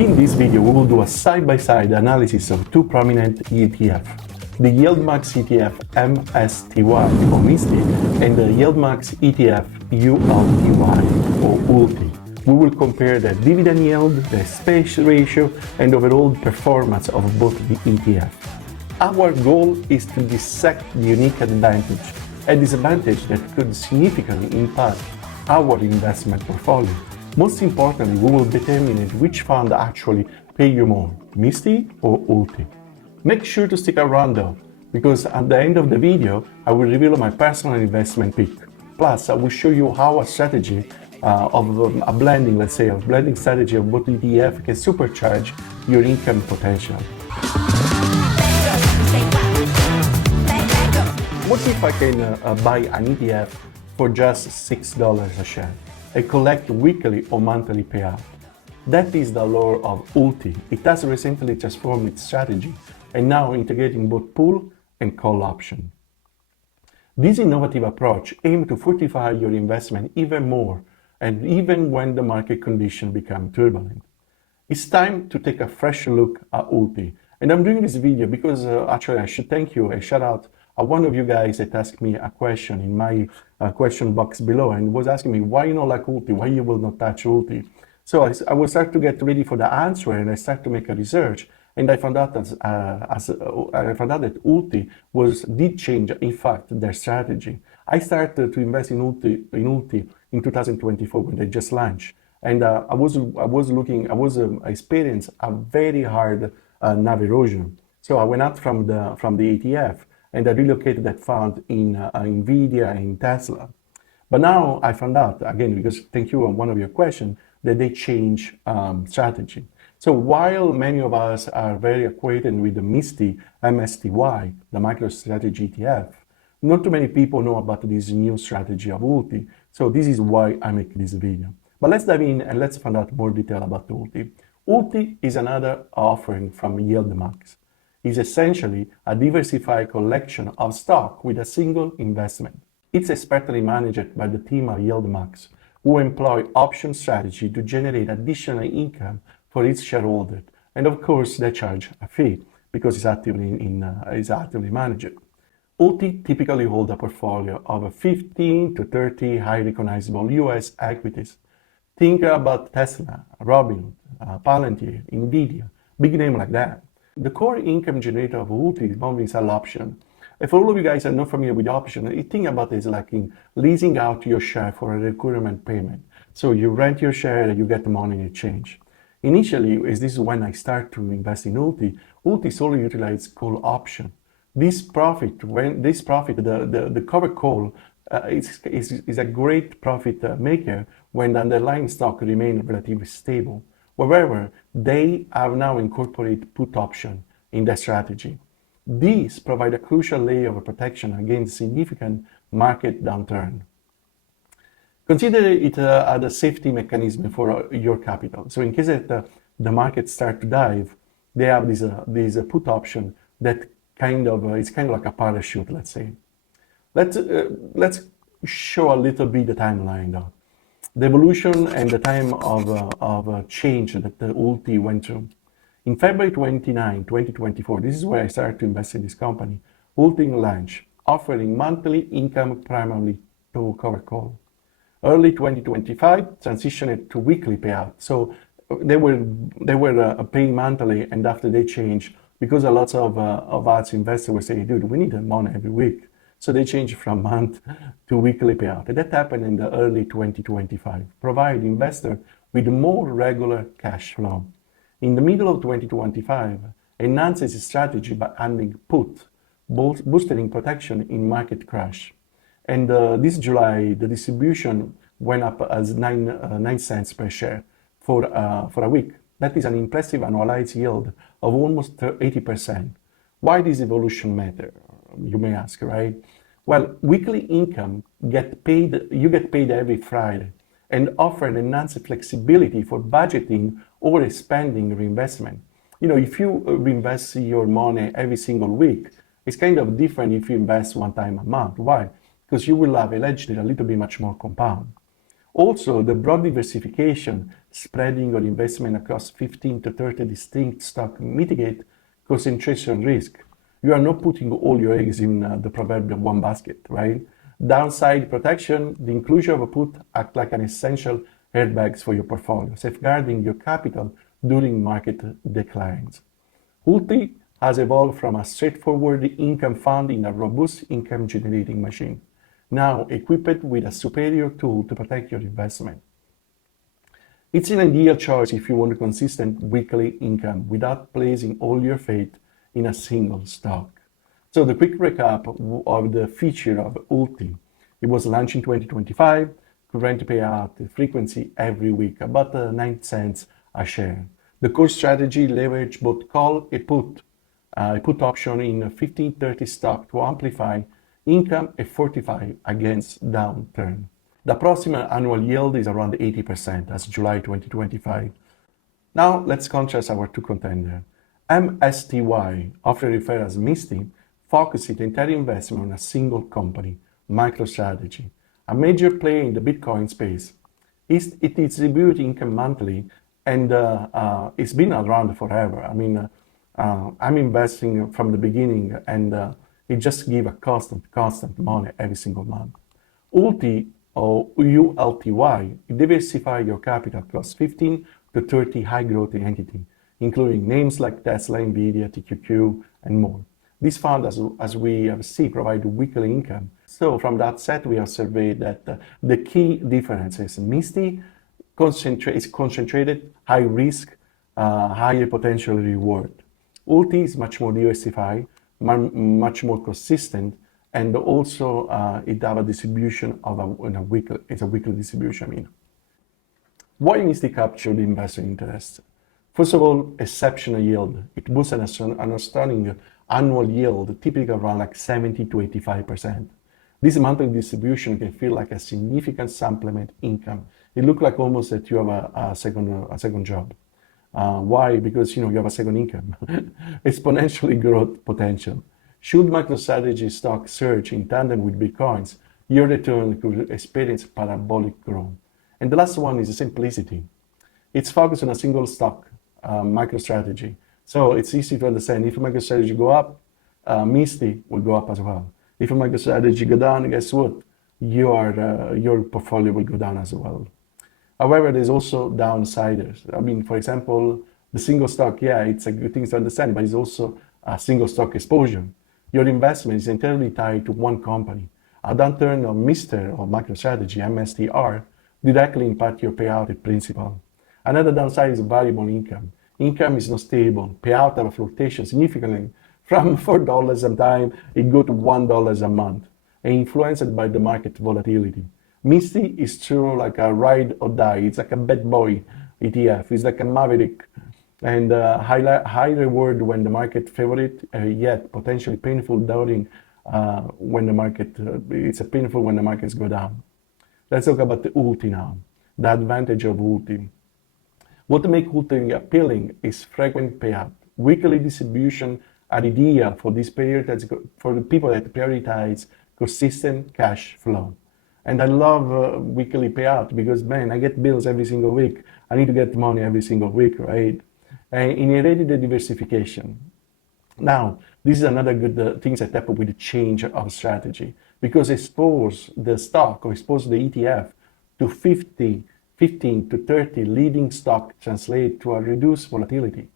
In this video, we will do a side-by-side analysis of two prominent ETFs, the YieldMax ETF MSTY or MSTY and the YieldMax ETF ULTY or ULTY. We will compare the dividend yield, the space ratio, and overall performance of both the ETF. Our goal is to dissect the unique advantage and disadvantage that could significantly impact our investment portfolio. Most importantly, we will determine which fund actually pay you more, MSTY or ULTY. Make sure to stick around though, because at the end of the video, I will reveal my personal investment pick. Plus, I will show you how a strategy of a blending, let's say, a blending strategy of both ETF can supercharge your income potential. What if I can buy an ETF for just $6 a share and collect weekly or monthly payout? That is the lure of ULTY. It has recently transformed its strategy and now integrating both pull and call option. This innovative approach aims to fortify your investment even more, and even when the market conditions become turbulent. It's time to take a fresh look at ULTY. And I'm doing this video because actually I should thank you and shout out one of you guys that asked me a question in my question box below and was asking me why you don't like ULTY, why you will not touch ULTY. So I will start to get ready for the answer and I start to make a research, and I found out that ULTY did change, in fact, their strategy. I started to invest in ULTY in 2024 when they just launched, and I was experiencing a very hard NAV erosion. So I went out from the ETF and I relocated that fund in Nvidia and Tesla. But now I found out, again, because thank you on one of your questions, that they change strategy. So while many of us are very acquainted with the MSTY, the MicroStrategy ETF, not too many people know about this new strategy of ULTY. So this is why I make this video. But let's dive in and let's find out more detail about ULTY. ULTY is another offering from YieldMax. It's essentially a diversified collection of stock with a single investment. It's expertly managed by the team at YieldMax, who employ option strategy to generate additional income for its shareholders. And of course, they charge a fee because it's actively managed. ULTY typically holds a portfolio of 15 to 30 high recognizable US equities. Think about Tesla, Robinhood, Palantir, Nvidia, big name like that. The core income generator of ULTY is only sell option. If all of you guys are not familiar with option, you think about it as like in leasing out your share for a recurrent payment. So you rent your share and you get the money in exchange. Initially, this is when I start to invest in ULTY. ULTY solely utilizes call option. The covered call is a great profit maker when the underlying stock remains relatively stable. However, they have now incorporated put option in their strategy. These provide a crucial layer of protection against significant market downturn. Consider it as a safety mechanism for your capital. So in case that the market start to dive, they have this put option that it's kind of like a parachute, let's say. Let's show a little bit the timeline though. The evolution and the time of change that the ULTY went through. In February 29, 2024, this is where I started to invest in this company, ULTY launched, offering monthly income primarily to cover call. Early 2025, transitioned to weekly payout. So they were paying monthly, and after they changed, because a lot of us investors were saying, dude, we need the money every week. So they changed from month to weekly payout. And that happened in the early 2025, provide investors with more regular cash flow. In the middle of 2025, enhances its strategy by adding put, boosting protection in market crash. And this July, the distribution went up as 9 cents per share for a week. That is an impressive annualized yield of almost 80%. Why does evolution matter? You may ask, right? Well, weekly income you get paid every Friday and offer an enhanced flexibility for budgeting or expanding reinvestment. You know, if you reinvest your money every single week, it's kind of different if you invest one time a month. Why? Because you will have allegedly a little bit much more compound. Also, the broad diversification spreading your investment across 15 to 30 distinct stocks mitigate concentration risk. You are not putting all your eggs in the proverbial one basket, right? Downside protection, the inclusion of a put act like an essential airbags for your portfolio, safeguarding your capital during market declines. ULTY has evolved from a straightforward income fund in a robust income generating machine, now equipped with a superior tool to protect your investment. It's an ideal choice if you want a consistent weekly income without placing all your faith in a single stock. So the quick recap of the feature of ULTY. It was launched in 2025, current payout frequency every week, about 9 cents a share. The core strategy leverage both call and put option in a 15-30 stock to amplify income and fortify against downturn. The approximate annual yield is around 80% as July 2025. Now let's contrast our two contenders. MSTY, often referred as MSTY, focuses the entire investment on a single company, MicroStrategy, a major player in the Bitcoin space. It distributes income monthly and it's been around forever. I mean, I'm investing from the beginning and it just gives a constant money every single month. ULTY or ULTY, diversify your capital across 15 to 30 high growth entities, including names like Tesla, Nvidia, TQQ, and more. This fund, as we have seen, provide weekly income. So from that set, we have surveyed that the key difference is MSTY is concentrated, high risk, higher potential reward. ULTY is much more diversified, much more consistent, and also it have a distribution of a weekly distribution. Why MSTY capture the investor interest? First of all, exceptional yield. It boosts an outstanding annual yield, typically around like 70 to 85%. This monthly distribution can feel like a significant supplement income. It looks like almost that you have a second job. Why? Because you have a second income. Exponentially growth potential. Should MicroStrategy stock surge in tandem with Bitcoins, your return could experience parabolic growth. And the last one is simplicity. It's focused on a single stock, MicroStrategy. So it's easy to understand. If MicroStrategy go up, MSTY will go up as well. If MicroStrategy go down, guess what? Your portfolio will go down as well. However, there's also downsiders. I mean, for example, the single stock, yeah, it's a good thing to understand, but it's also a single stock exposure. Your investment is entirely tied to one company. A downturn of Mr. or MicroStrategy, MSTR, directly impact your payout at principal. Another downside is variable income. Income is not stable. Payout have a fluctuation significantly. From $4 a time, it go to $1 a month, and influenced by the market volatility. MSTY is true like a ride or die. It's like a bad boy ETF. It's like a maverick, and high reward when the market favorite, yet potentially painful during when the market. It's painful when the markets go down. Let's talk about the ULTY now. The advantage of ULTY. What makes ULTY appealing is frequent payout. Weekly distribution are ideal for this period. For the people that prioritize consistent cash flow. And I love weekly payout because, man, I get bills every single week. I need to get money every single week, right? And inherited diversification. Now, this is another good thing that happen with the change of strategy, because expose the stock or expose the ETF to 15 to 30 leading stock translate to a reduced volatility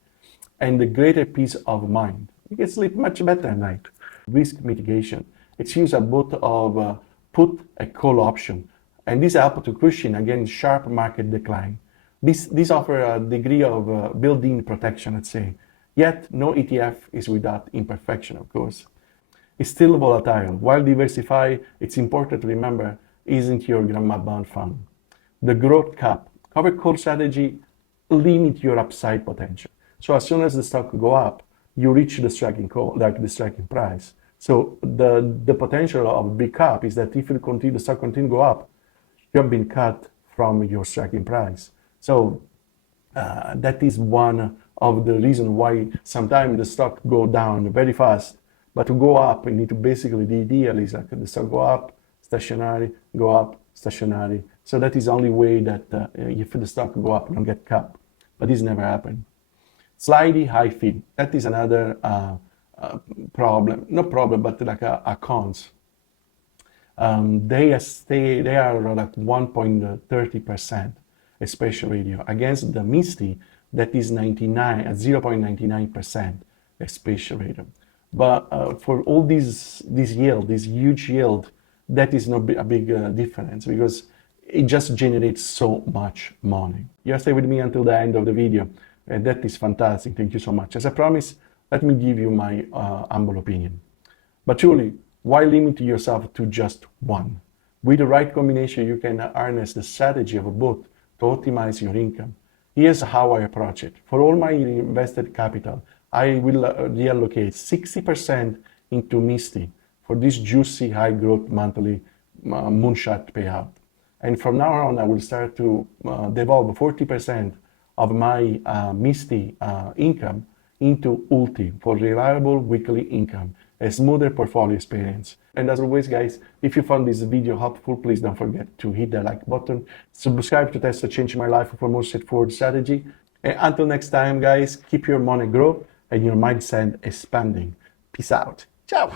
and a greater peace of mind. You can sleep much better at night. Risk mitigation. It's used at both of put a call option, and this helps to cushion against sharp market decline. This offers a degree of built-in protection, let's say. Yet, no ETF is without imperfection, of course. It's still volatile. While diversified, it's important to remember, isn't your grandma bond fund. The growth cap. Cover call strategy limit your upside potential. So as soon as the stock go up, you reach the striking call, like the striking price. So the potential of big cap is that if the stock continue to go up, you have been cut from your striking price. So that is one of the reasons why sometimes the stock go down very fast, but to go up, you need to basically, the ideal is like the stock go up, stationary, go up, stationary, So that is the only way that if the stock go up, you don't get cut. But this never happened. Slightly high fee. That is another problem. Not problem, but like a cons. They are like 1.30% exposure ratio against the MSTY that is 0.99% exposure ratio. But for all this yield, this huge yield, that is not a big difference because it just generates so much money. You stay with me until the end of the video, and that is fantastic. Thank you so much. As I promised, let me give you my humble opinion. But truly, why limit yourself to just one? With the right combination, you can harness the strategy of both to optimize your income. Here's how I approach it. For all my invested capital, I will reallocate 60% into MSTY for this juicy high growth monthly moonshot payout. And from now on, I will start to devolve 40% of my MSTY income into ULTY for reliable weekly income, a smoother portfolio experience. And as always, guys, if you found this video helpful, please don't forget to hit the like button, subscribe to Test to Change My Life for more straightforward strategy. And until next time, guys, keep your money grow and your mindset expanding. Peace out. Ciao.